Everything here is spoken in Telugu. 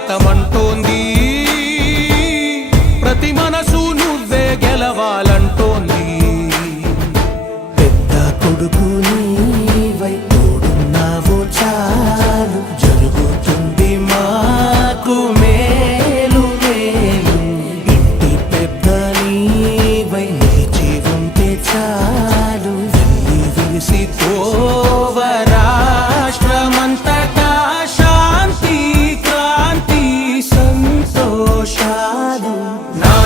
స్వాగతమంటోంది ప్రతి మనసు నువ్వే గెలవాలంటో